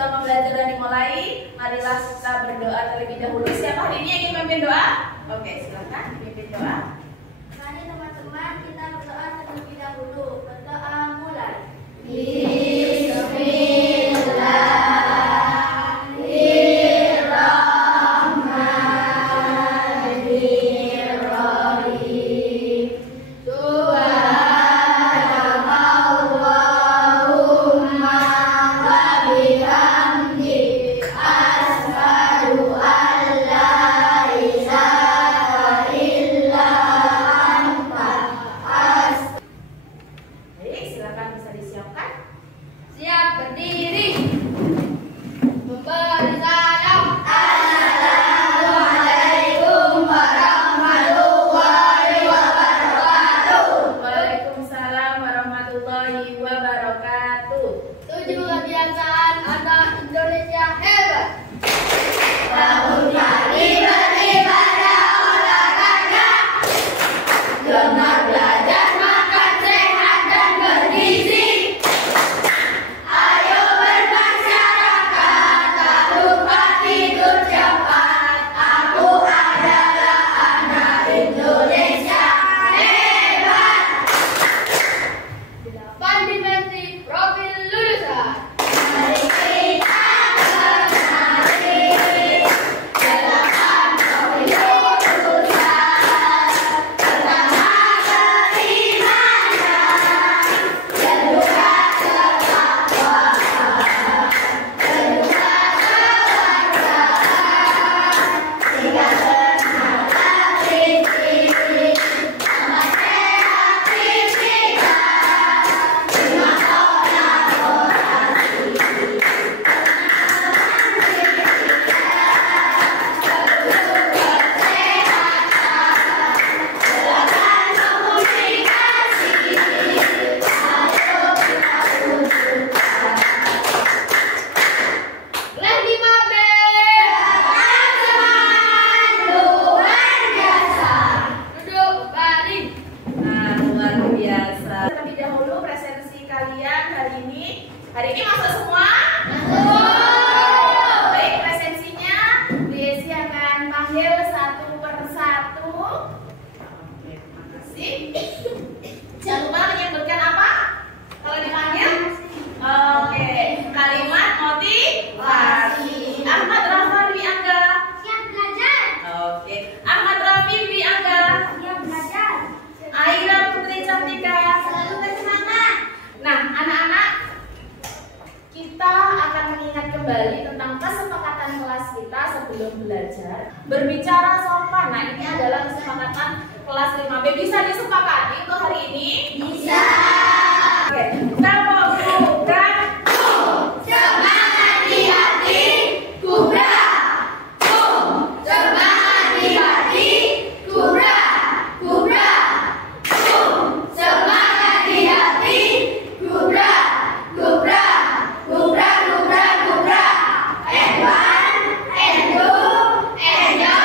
sebelum pembelajaran dimulai, marilah kita berdoa terlebih dahulu. Siapa hari ini yang ingin memimpin doa? Oke, silakan memimpin doa. Mari teman-teman kita berdoa terlebih dahulu. Berdoa mulai. Hari ini masuk semua? Masuk. Baik, presensinya Desi akan panggil satu persatu. Oke, terima kasih. Jangan lupa menyebutkan apa kalau dipanggil? Oke, kalimat motivasi. Ahmad Rafa Dwi Angga. Siap belajar. Oke, Ahmad Rafi Dwi Angga. Siap belajar. Aira Putri Cantika. Selalu bersemangat. Nah, anak-anak, kita akan mengingat kembali tentang kesepakatan kelas kita sebelum belajar. Berbicara sopan. Nah, ini adalah kesepakatan kelas 5B. Bisa disepakati untuk hari ini? Bisa. Oke, kita mau buka. Semangat di hati, kubra. Semangat di hati, kubra. Kubra. Semangat di hati, kubra. Kubra. Kubra, kubra, kubra. Ewan, endu, enyo,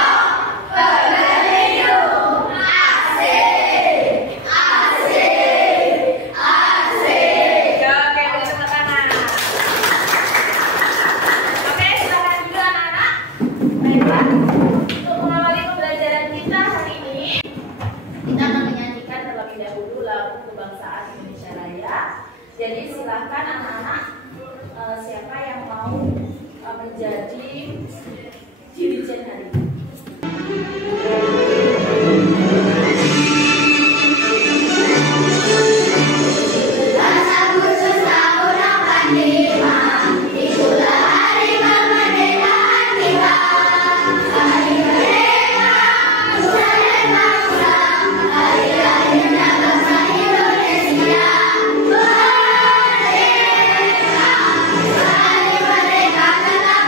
pegeliu. Asik, asik, asik. Oke, beri tepuk tangan. Oke, silakan dulu anak-anak. Baiklah, untuk mengawali pembelajaran kita hari ini, kita akan menyanyikan terlebih dahulu lagu kebangsaan Indonesia Raya. Jadi silakan anak-anak, siapa yang mau menjadi dirijen hari ini?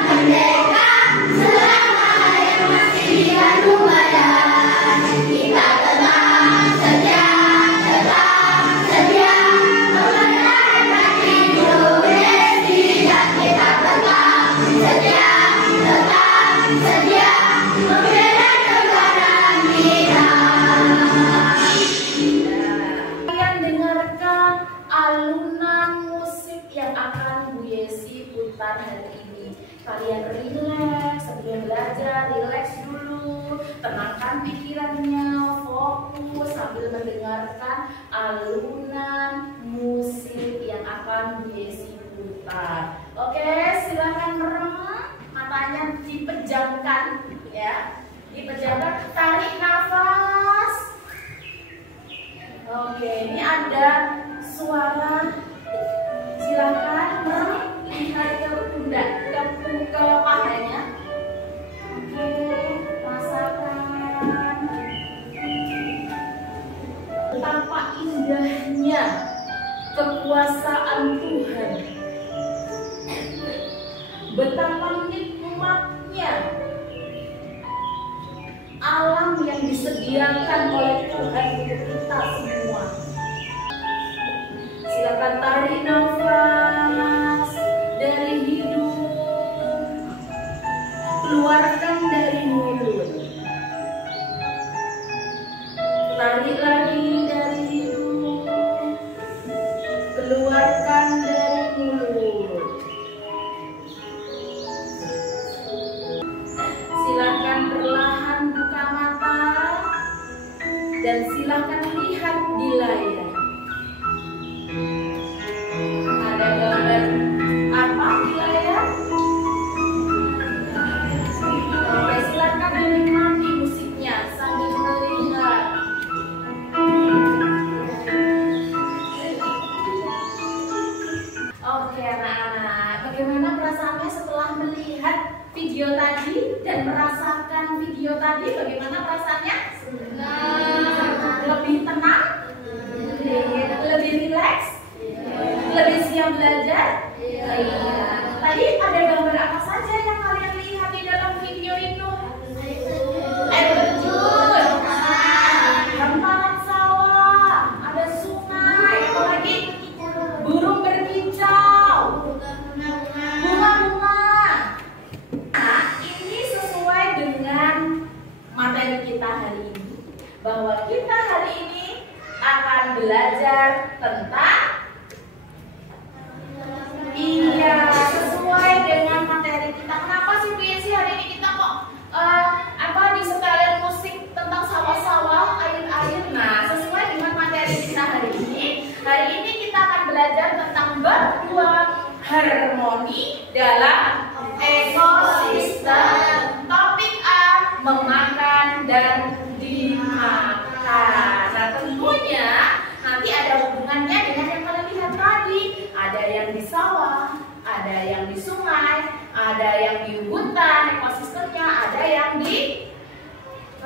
Merdeka, selamat kalian rileks sebelum belajar, rileks dulu, tenangkan pikirannya, fokus sambil mendengarkan alunan musik yang akan Bu Yesi putar. Oke, silakan merem, matanya dipejamkan ya, dipejamkan, tarik nafas. Oke, ini ada suara, silakan merem, lihat ke pundak, ke pahanya. Oke, rasakan betapa indahnya kekuasaan Tuhan, betapa nikmatnya alam yang disediakan oleh Tuhan untuk kita semua. Silakan tarik nafas dari hidung, keluarkan dari mulut. Tarik lagi dari hidung, keluarkan dari mulut. Silakan perlahan buka mata dan silakan lihat di layar. Ada gambar apa di layar? Oke, silakan menikmati musiknya sambil melihat. Oke anak-anak, bagaimana perasaannya setelah melihat video tadi dan merasakan video tadi? Bagaimana perasaannya? Lebih tenang? Lebih rileks? Lebih siap belajar? Tadi ada gambar apa saja yang kalian lihat di dalam video itu? Air terjun, hamparan sawah, ada sungai, apa lagi? Burung berkicau, bunga-bunga. Nah, ini sesuai dengan materi kita hari ini, bahwa kita hari ini akan belajar tentang, iya, sesuai dengan materi kita. Kenapa sih Bu Yesi hari ini kita kok disetelin musik tentang sawah-sawah, air-air? Nah, sesuai dengan materi kita hari ini. Hari ini kita akan belajar tentang bab 2, harmoni dalam ekosistem. Topik A, memakan dan dimakan. Nah, tentunya nanti ada hubungannya dengan yang kalian lihat tadi. Ada yang di sawah, ada yang di sungai, ada yang di hutan, ekosistemnya, ada yang di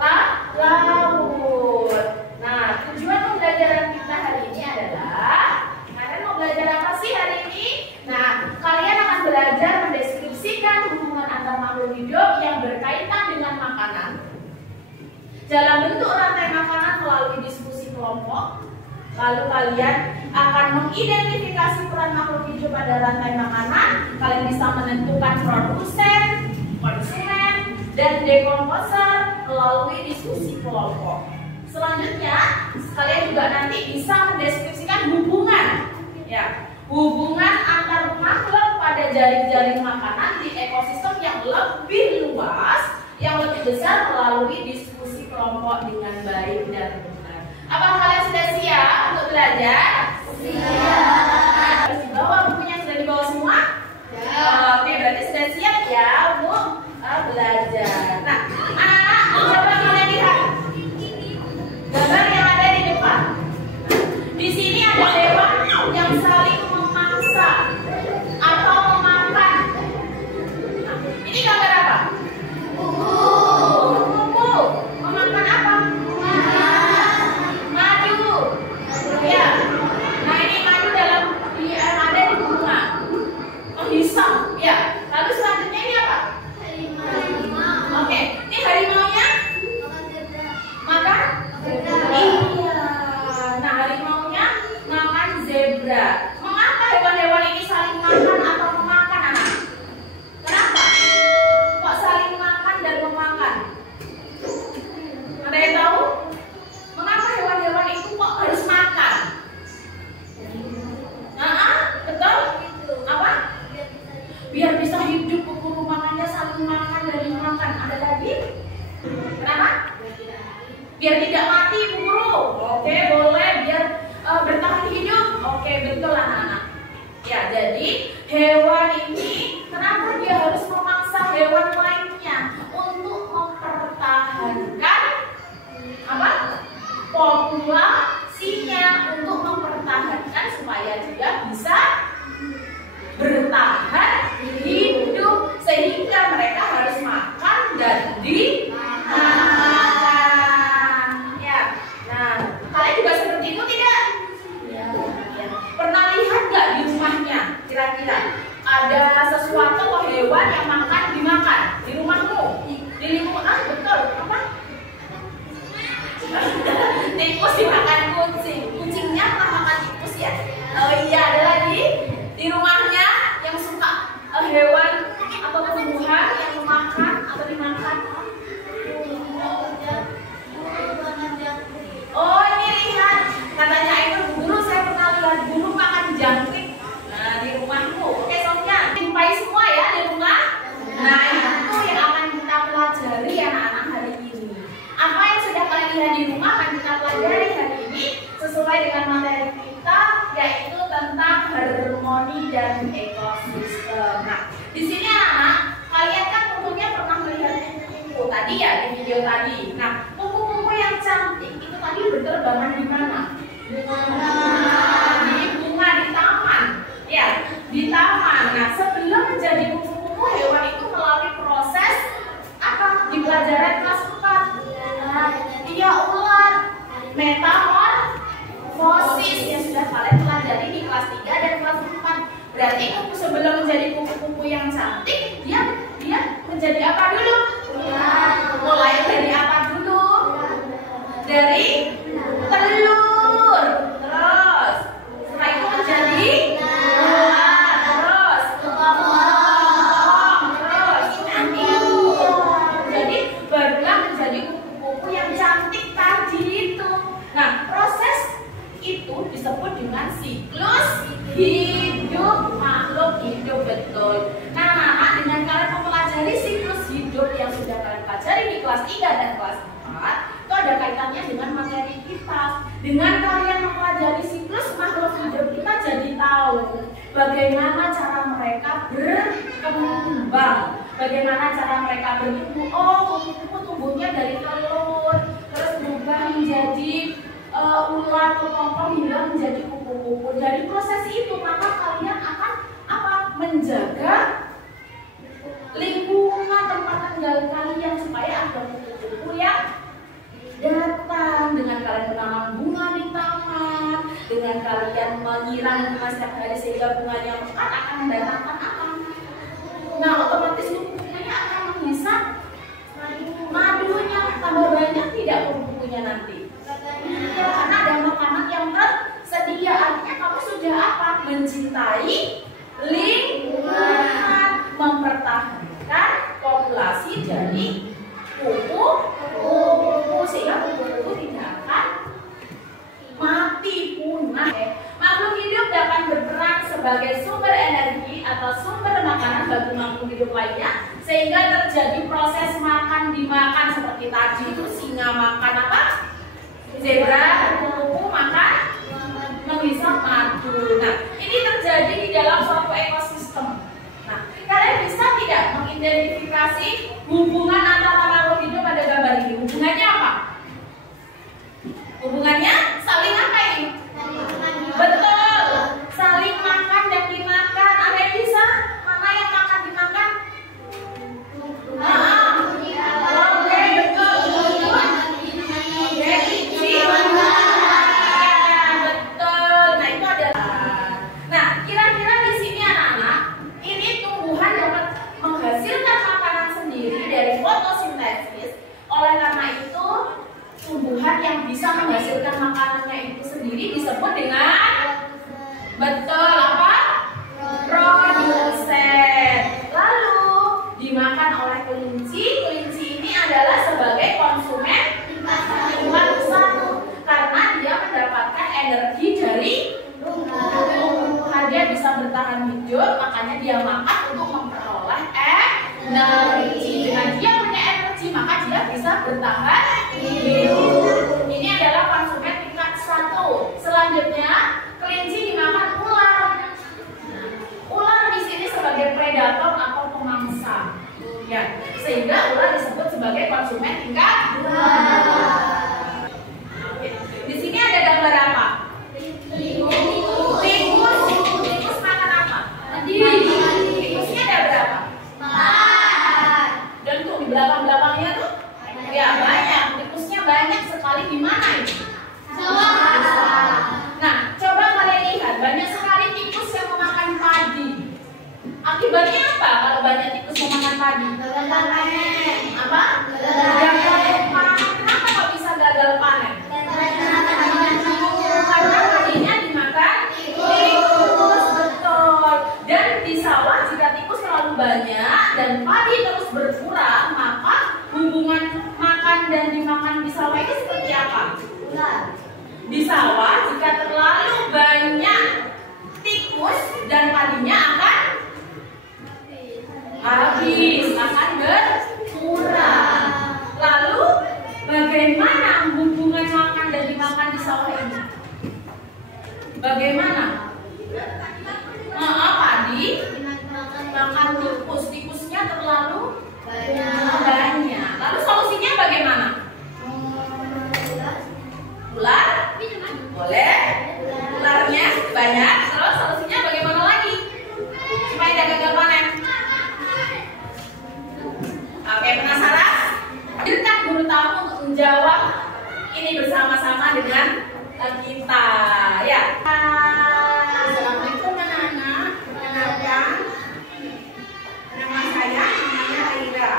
laut. Nah, tujuan pembelajaran kita hari ini adalah, kalian mau belajar apa sih hari ini? Nah, kalian akan belajar mendeskripsikan hubungan antar makhluk hidup yang berkaitan dengan makanan dalam bentuk rantai makanan melalui diskusi kelompok. Lalu kalian akan mengidentifikasi peran makhluk hidup pada rantai makanan. Kalian bisa menentukan produsen, konsumen, dan dekomposer melalui diskusi kelompok. Selanjutnya, kalian juga nanti bisa mendeskripsikan hubungan, ya, hubungan antar makhluk pada jaring-jaring makanan di ekosistem yang lebih luas, yang lebih besar melalui diskusi kelompok dengan baik dan benar. Apakah kalian sudah siap untuk belajar? Siap. Harus dibawa bukunya, sudah dibawa semua? Ya. Oke, berarti sudah siap ya untuk belajar. Nah, anak-anak, coba kalian lihat gambar yang ada di depan. Di sini ada hewan yang saling memangsa atau memakan. Nah, ini gambar apa? Kupu. Memakan apa? Madu. Ya. Nah, ini madu dalam Ada lagi? Kenapa? Biar tidak mati, Bu Guru. Oke, boleh. Biar bertahan hidup. Oke, betul anak-anak. Ya, jadi hewan ini kenapa dia harus memaksa hewan lainnya untuk mempertahankan apa? Populasinya, untuk mempertahankan supaya dia bisa bertahan hidup, sehingga mereka harus makan dan dimakan. Ya, nah kalian juga seperti itu tidak? Ya. Pernah lihat nggak di rumahnya? Kira-kira ada sesuatu atau hewan yang makan dimakan di rumahmu? Di lingkungan betul apa? Tikus dimakan kucing. Kucingnya pernah makan tikus ya? Oh iya, ada lagi di rumahnya yang suka hewan atau tumbuhan yang memakan atau dimakan. Oh ini lihat, katanya itu guru, saya pernah lihat guru makan jangkrik. Nah di rumahmu, oke Sofia, jumpai semua ya di rumah. Nah itu yang akan kita pelajari anak-anak hari ini. Apa yang sudah kalian lihat di rumah akan kita pelajari hari ini sesuai dengan materi kita, yaitu tentang harmoni dan ekosistem. Nah, di sini anak-anak, kalian kan tentunya pernah melihat kupu-kupu tadi ya di video tadi. Nah, kupu-kupu yang cantik itu tadi berterbangan di mana? Di bunga, di taman. Ya, di taman. Nah, sebelum menjadi kupu-kupu, hewan itu melalui proses apa? Di pelajaran kelas 4. Iya, ular, metamorfosis yang sudah kalian pelajari di kelas 3 dan kelas 4. Berarti kupu sebelum menjadi kupu-kupu yang cantik, dia menjadi apa dulu? Mulai dari apa dulu? Dari telur. Terus setelah itu menjadi buah. Terus jadi barulah menjadi kupu-kupu yang cantik tadi itu. Nah, proses itu disebut dengan siklus hidup makhluk hidup, betul. Nah, anak-anak, dengan kalian mempelajari siklus hidup yang sudah kalian pelajari di kelas 3 dan kelas 4, itu ada kaitannya dengan materi kita. Dengan kalian mempelajari siklus makhluk hidup, kita jadi tahu bagaimana cara mereka berkembang, bagaimana cara mereka bertumbuh. Oh, kupu-kupu tumbuhnya dari telur, terus berubah menjadi ular atau kepompong hingga menjadi kupu-kupu. Dari proses itu maka kalian akan apa? Menjaga lingkungan tempat tinggal kalian supaya ada kupu-kupu yang datang. Dengan kalian menanam bunga di taman, dengan kalian menyiram bunga setiap hari sehingga bunganya mekar, akan mendatangkan apa? Nah, otomatis kupu-kupunya akan menghisap madunya. Tambah banyak tidak kupu-kupunya nanti? Ya, karena ada makanan yang tersedia. Artinya kamu sudah apa? Mencintai lingkungan, mempertahankan populasi dari kupu-kupu sehingga kupu-kupu tidak akan mati, punah. Makhluk hidup dapat berperan sebagai sumber energi atau sumber makanan bagi makhluk hidup lainnya, sehingga terjadi proses makan dimakan seperti tadi itu singa makan apa? Zebra, kupu-kupu makan menghisap madu. Nah, ini terjadi di dalam suatu ekosistem. Nah, kalian bisa tidak mengidentifikasi hubungan antara makhluk hidup pada gambar ini? Hubungannya apa? Hubungannya saling apa ini? Betul, saling makan dan dimakan. Ada yang bisa? Mana yang makan dimakan? Oke, betul. Betul. Nah, itu adalah. Nah, kira-kira di sini anak-anak, ini tumbuhan dapat menghasilkan makanan sendiri dari fotosintesis. Oleh karena itu, tumbuhan yang bisa menghasilkan makanannya itu sendiri disebut dengan betul apa? Produsen. Lalu dimakan oleh kelinci. Kelinci ini adalah sebagai konsumen tumbuhan satu karena dia mendapatkan energi dari tumbuhan. Dia bisa bertahan hidup, makanya dia makan untuk memperoleh energi. Dengan dia punya energi Ini adalah konsumen tingkat 1. Selanjutnya, kelinci dimakan ular. Nah, ular di sini sebagai predator atau pemangsa. Ya, sehingga ular disebut sebagai konsumen tingkat 2. Di sini ada gambar apa? Tikus. Tikus makan apa? Tikusnya ada berapa? Dan tuh di belakang-belakangnya tuh ya banyak. Tikusnya banyak sekali di mana ini? Nah, coba kalian lihat, banyak sekali tikus yang memakan padi. Akibatnya apa kalau banyak tikus memakan padi? Apa? Gagal panen. Kenapa kok bisa gagal panen? Karena padinya dimakan tikus, betul. Dan di sawah jika tikus terlalu banyak dan padi terus berkurang, maka hubungan makan dan dimakan di sawah itu seperti apa? Di sawah jika terlalu banyak tikus dan padinya akan habis, akan berkurang. Lalu bagaimana hubungan makan dan dimakan di sawah ini? Bagaimana? Padi makan tikus, tikusnya terlalu banyak. Lalu solusinya bagaimana? Ular? Boleh. Ularnya banyak. Terus solusinya bagaimana lagi? Supaya tidak gagal panen. Oke, penasaran? Kita guru tamu untuk menjawab ini bersama-sama dengan kita, ya. Assalamualaikum anak-anak. Kenalkan, nama saya namanya Aira.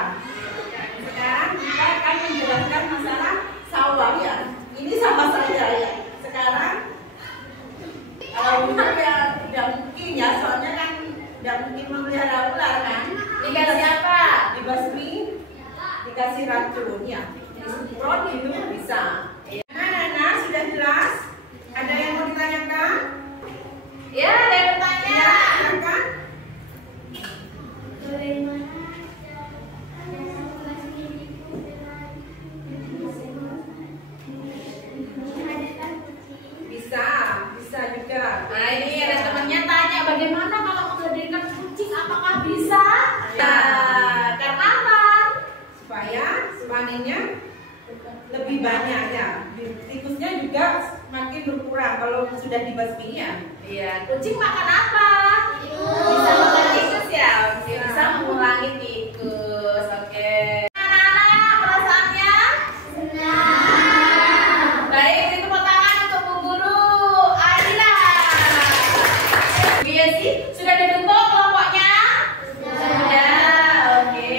Sekarang kita akan menjelaskan masalah sawah, ya. Ini sama saja, ya. Sekarang kalau ular ya tidak mungkin, ya, soalnya kan tidak mungkin memelihara ular kan. Dikasih apa? Dibasmi, dikasih racun, ya. Disemprot itu bisa. Nah, sudah jelas? Ada yang mau ditanyakan? Ya, ada yang bertanya. Ya, silakan. Bisa juga. Nah, ini ada temannya tanya, bagaimana kalau menghadirkan kucing? Apakah bisa? Ya, karena apa? Supaya panennya lebih banyak, ya. Tikusnya juga makin berkurang kalau sudah dibasmi, ya. Iya. Kucing makan apa? Bisa makan tikus, ya. Bisa mengurangi tikus. Oke. Anak-anak, perasaannya? Baik, beri tepuk tangan untuk Bu Guru Adila. Bu Yesi, sudah dibentuk kelompoknya? Sudah. Oke.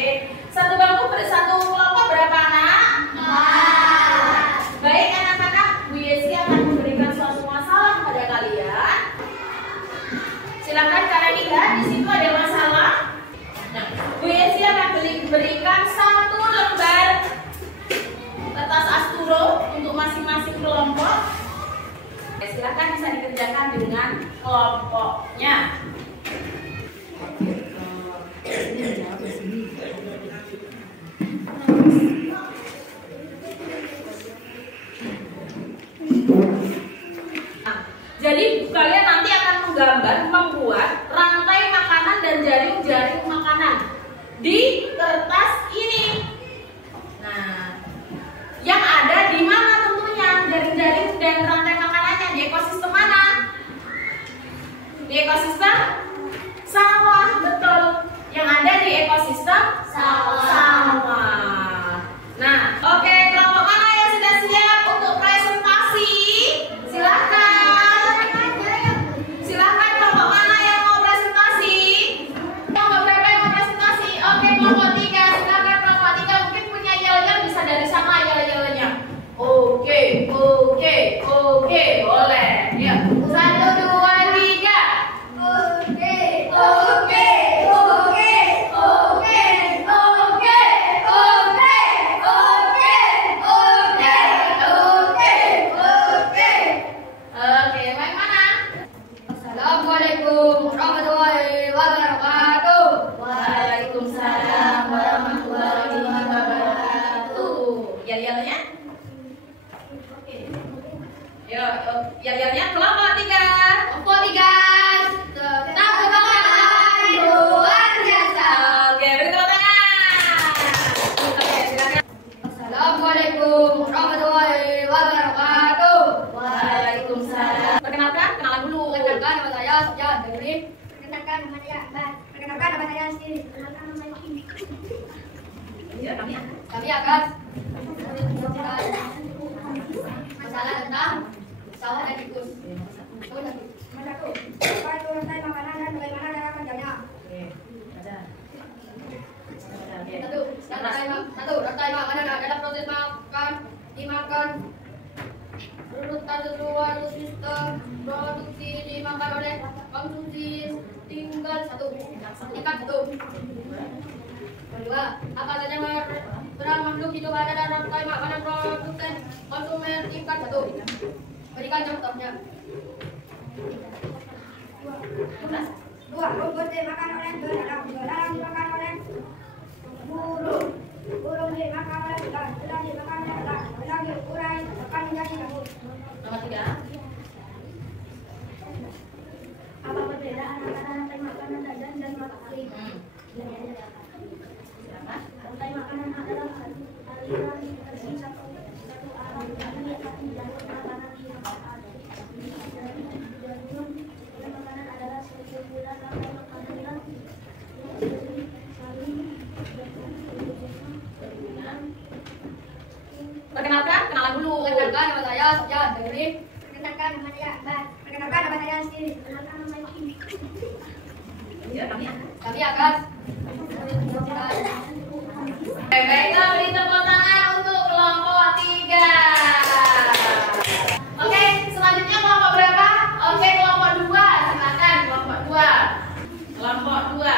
Satu bangku satu kelompok berapa anak? 4. Baik anak-anak, Bu Yesi akan memberikan suatu masalah kepada kalian. Silakan kalian lihat, di situ ada masalah. Nah, Bu Yesi akan berikan 1 lembar kertas asturo untuk masing-masing kelompok. Silakan bisa dikerjakan dengan kelompoknya. Jadi kalian nanti akan membuat rantai makanan dan jaring-jaring makanan di kertas ini. Nah, yang ada di mana tentunya jaring-jaring dan rantai makanannya? Di ekosistem mana? Di ekosistem sawah, betul. Yang ada di ekosistem sawah. Nah, oke, kelompok mana yang sudah siap untuk presentasi? Silakan. Silakan kelompok mana yang mau presentasi? Kelompok berapa yang mau presentasi? Oke, kelompok 3. Silakan kelompok 3, mungkin punya yel-yel, bisa dari sana yel-yelnya. Oke, boleh. Yuk, 1, 2, 3. Kami akan masalah tentang sawah dan tikus. Satu, apa itu rantai makanan dan bagaimana cara kerjanya? Rantai makanan adalah proses dimakan urutan sesuai sistem produksi dimakan oleh konsumsi tingkat satu. Kedua, apa saja peran makhluk hidup ada dalam rantai makanan produsen konsumen tingkat satu. Berikan contohnya. Dua, rumput dimakan oleh belalang dimakan oleh burung. Burung dimakan oleh belang dimakan oleh belang diurai akan menjadi rambut. Nomor 3. Apa perbedaan antara rantai makanan dan matahari? Rantai makanan adalah aliran energi satu arah dari jalur makanan di matahari. Makanan adalah sirkular rantai makanan yang Perkenalkan, kenalan dulu. Perkenalkan nama saya Sofyan. Dengerin. Perkenalkan nama saya Akbar. Perkenalkan nama saya Astri. Perkenalkan nama saya Kim. Kami akan Baiklah, beri tepuk tangan untuk kelompok 3. Oke, selanjutnya kelompok berapa? Oke, kelompok 2. Silakan kelompok 2. Kelompok 2.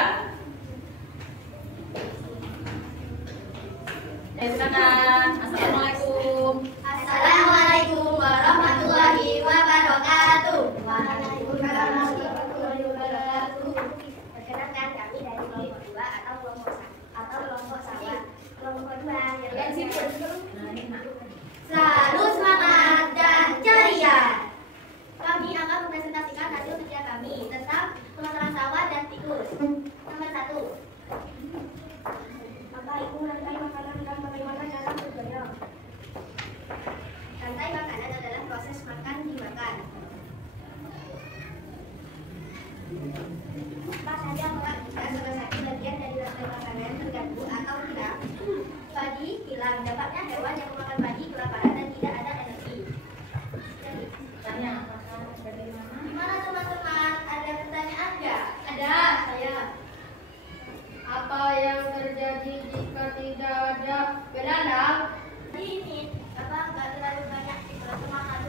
Silakan. Assalamualaikum. Assalamualaikum warahmatullahi wabarakatuh. Waalaikumsalam warahmatullahi wabarakatuh. Perkenalkan kami dari kelompok 2 atau kelompok sawah. Kelompok 2 yang selalu semangat dan ceria. Kami akan mempresentasikan hasil kerja kami tentang pemasaran sawah dan tikus. Nomor 1. Apa itu rantai makanan dan bagaimana cara kerjanya? Rantai makanan adalah proses makan dimakan. Apa saja kelak jika salah satu bagian dari rantai makanan terganggu atau hilang? Padi hilang, dapatnya hewan yang memakan padi kelaparan dan tidak ada energi. Tanya. Gimana teman-teman? Ada pertanyaan nggak? Ada, saya. Apa yang terjadi jika tidak ada belalang? Ini, apa nggak terlalu banyak kemakan?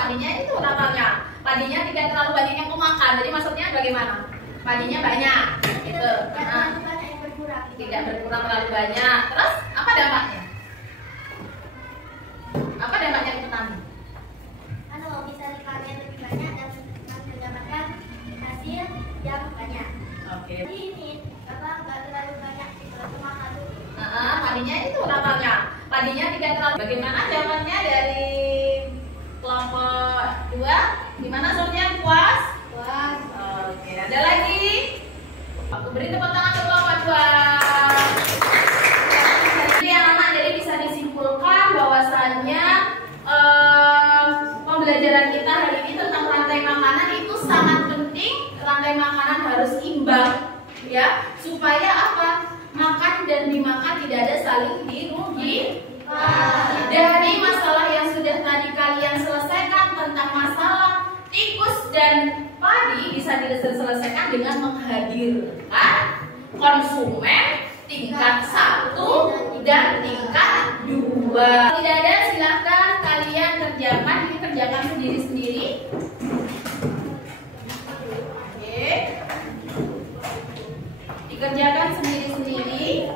Padinya itu namanya. Padinya tidak terlalu banyak yang kemakan. Jadi maksudnya bagaimana? Padinya banyak. Gitu. Terlalu banyak yang berkurang. Tidak berkurang terlalu banyak. Terus apa dampaknya? Apa dampaknya ke petani? Bisa dipanen lebih banyak dan mendapatkan hasil yang banyak. Oke. Ini, apa nggak terlalu banyak kemakan? Padinya itu namanya. Padinya tidak terlalu. Bagaimana jawabannya dari kelompok 2? Gimana soalnya? Puas? Puas. Oke, ada lagi? Aku beri tepuk tangan untuk kelompok 2. Jadi anak-anak, jadi bisa disimpulkan bahwasannya pembelajaran kita hari ini tentang rantai makanan itu sangat penting. Rantai makanan harus imbang, ya, supaya apa? Makan dan dimakan tidak ada saling dirugikan. Dari masalah yang sudah tadi kalian selesaikan tentang masalah tikus dan padi bisa diselesaikan dengan menghadirkan konsumen tingkat 1 dan tingkat 2. Tidak ada, silahkan kalian kerjakan. Ini kerjakan sendiri-sendiri. Oke. Dikerjakan sendiri-sendiri.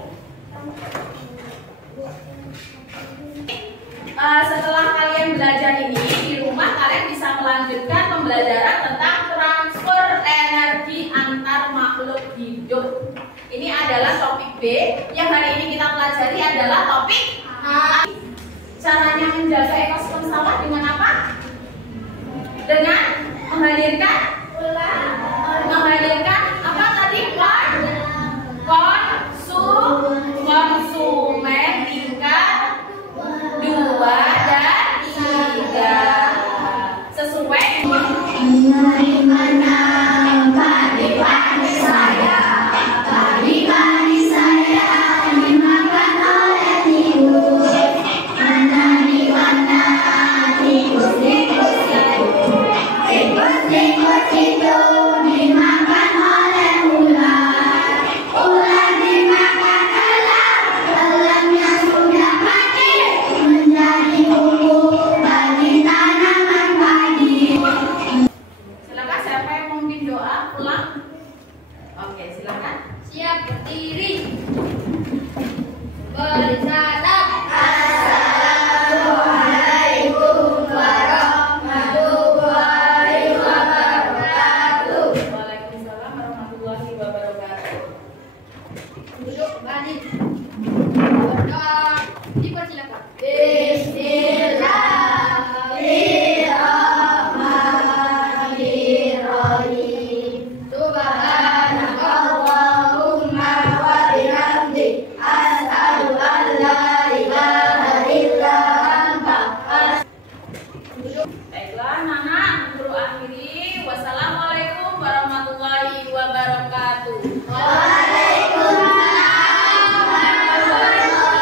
Setelah kalian belajar ini di rumah, kalian bisa melanjutkan pembelajaran tentang transfer energi antar makhluk hidup. Ini adalah topik B. Yang hari ini kita pelajari adalah topik A. Caranya menjaga ekosistem sawah dengan apa? Dengan menghadirkan apa tadi? Konsumen tingkat 2 dan 3 sesuai padi saya dimakan Oke, silakan. Siap berdiri. Beri salam. Assalamualaikum warahmatullahi wabarakatuh. Waalaikumsalam warahmatullahi wabarakatuh. Duduk kembali. Berdoa. Dipersilakan. Bismillahirrahmanirrahim. Subhanakallahumma wa bihamdik. Asyhadu an la ilaha illa anta. Baiklah, Nana, guru akhiri. Wassalamualaikum warahmatullahi